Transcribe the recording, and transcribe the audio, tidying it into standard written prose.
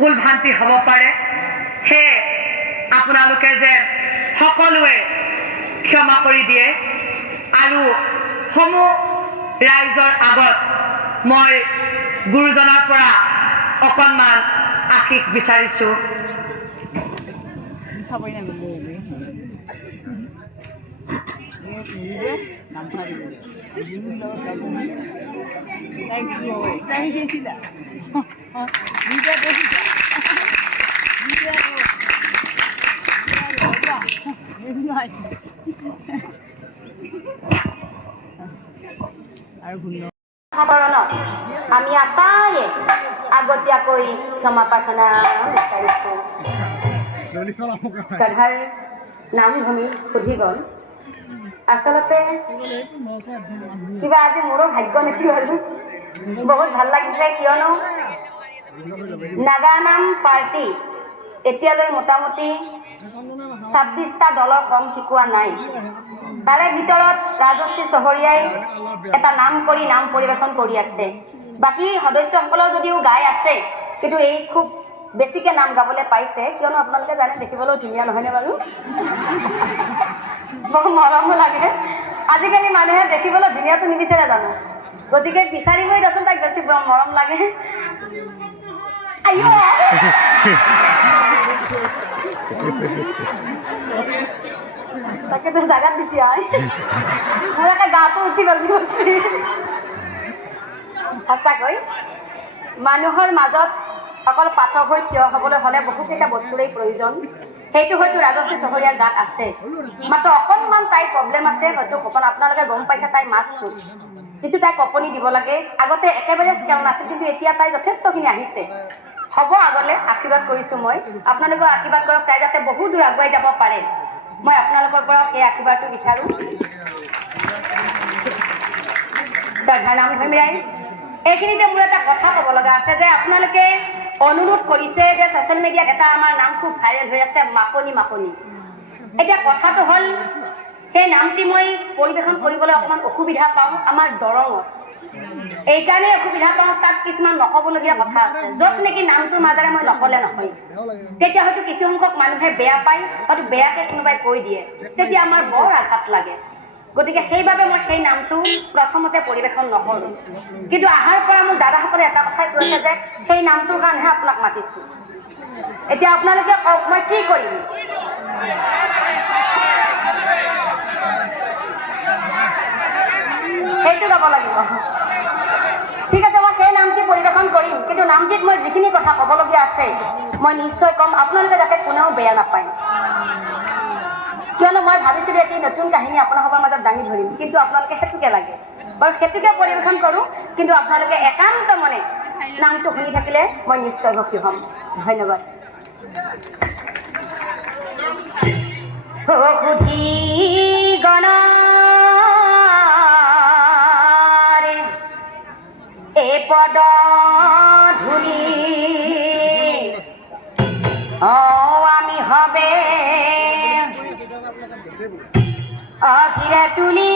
ভুল ভ্ৰান্তি হ'ব পাৰে সেয়ে আপোনালোকে যেন সকলোৱে ক্ষমা কৰি দিয়ে আৰু সমূহ ৰাইজৰ আগত মই গুৰুজনৰ পৰা অকণমান আশীষ বিচাৰিছোঁ। আমি আটাইয়ে আগতীয়াকৈ ক্ষমা প্ৰাৰ্থনা বিচাৰিছোঁ। শ্ৰদ্ধাৰ নামভূমি সুধি গ'ল আচলতে কিবা আজি মোৰো ভাগ্য নেকি বাৰু বহুত ভাল লাগিছে কিয়নো নাগানাম পাৰ্টি এতিয়ালৈ মোটামুটি 26টা দলৰ কম শিকোৱা নাই। তাৰে ভিতৰত ৰাজশ্ৰী চহৰীয়াই এটা নাম কৰি নাম পৰিৱেশন কৰি আছে। বাকী সদস্যসকলৰ যদিও গাই আছে কিন্তু এই খুব বেছিকৈ নাম গাবলৈ পাইছে কিয়নো আপোনালোকে জানে দেখিবলৈ ধুনীয়া নহয়নে বাৰু বৰ মৰমো লাগে। আজিকালি মানুহে দেখিবলৈ ধুনীয়াটো নিবিচাৰে জানো গতিকে বিচাৰিবই দেচোন তাক বেছি মৰম লাগে। তাকে তো জাগাত দিছি আই মোৰ একে গাটো উঠি গ'ল সঁচাকৈ মানুহৰ মাজত অকল পাঠক হৈ থিয় হ'বলৈ হ'লে বহুকেইটা বস্তুৰেই প্ৰয়োজন। সেইটো হয়তো ৰাজশ্ৰী চহৰীয়াৰ গাত আছে মাত্ৰ অকণমান তাইৰ প্ৰব্লেম আছে হয়তো আপোনালোকে গম পাইছে তাই মাতটো যিটো তাই কঁপনি দিব লাগে আগতে একেবাৰে স্কেল নাছিল কিন্তু এতিয়া তাই যথেষ্টখিনি আহিছে। হ'ব আগলৈ আশীৰ্বাদ কৰিছোঁ মই আপোনালোকৰ আশীৰ্বাদ কৰক তাই যাতে বহু দূৰ আগুৱাই যাব পাৰে মই আপোনালোকৰ পৰা এই আশীৰ্বাদটো বিচাৰোঁ। শ্ৰদ্ধাৰ নামভূমি ৰাইজ এইখিনিতে মোৰ এটা কথা ক'ব লগা আছে যে আপোনালোকে অনুৰোধ কৰিছে যে ছ'চিয়েল মিডিয়াত এটা আমাৰ নাম খুব ভাইৰেল হৈ আছে মাপনি মাপনি। এতিয়া কথাটো হ'ল সেই নামটি মই পৰিৱেশন কৰিবলৈ অকণমান অসুবিধা পাওঁ আমাৰ দৰঙত এইকাৰণে অসুবিধা পাওঁ তাত কিছুমান নক'বলগীয়া কথা আছে য'ত নেকি নামটোৰ মাজেৰে মই নক'লে নহয় তেতিয়া হয়তো কিছুসংখ্যক মানুহে বেয়া পায় হয়তো বেয়াকৈ কোনোবাই কৈ দিয়ে তেতিয়া আমাৰ বৰ আঘাত লাগে। গতিকে সেইবাবে মই সেই নামটো প্ৰথমতে পৰিৱেশন নকৰোঁ কিন্তু অহাৰ পৰা মোৰ দাদাসকলে এটা কথাই কৈছে যে সেই নামটোৰ কাৰণেহে আপোনাক মাতিছোঁ। এতিয়া আপোনালোকে কওক মই কি কৰিম সেইটো গাব লাগিব। ঠিক আছে মই সেই নামটি পৰিৱেশন কৰিম কিন্তু নামটিত মই যিখিনি কথা ক'বলগীয়া আছে মই নিশ্চয় ক'ম আপোনালোকে যাতে কোনেও বেয়া নাপায় কিয়নো মই ভাবিছিলোঁ এটি নতুন কাহিনী আপোনালোকৰ মাজত দাঙি ধৰিম কিন্তু আপোনালোকে সেইটোকে লাগে বাৰু সেইটোকে পৰিৱেশন কৰোঁ কিন্তু আপোনালোকে একান্ত মনে নামটো শুনি থাকিলে মই নিশ্চয় সুখী হ'ম। ধন্যবাদ। সুধি গণৰে এ পদ ধূলি আমি হবে অখিৰে তুলি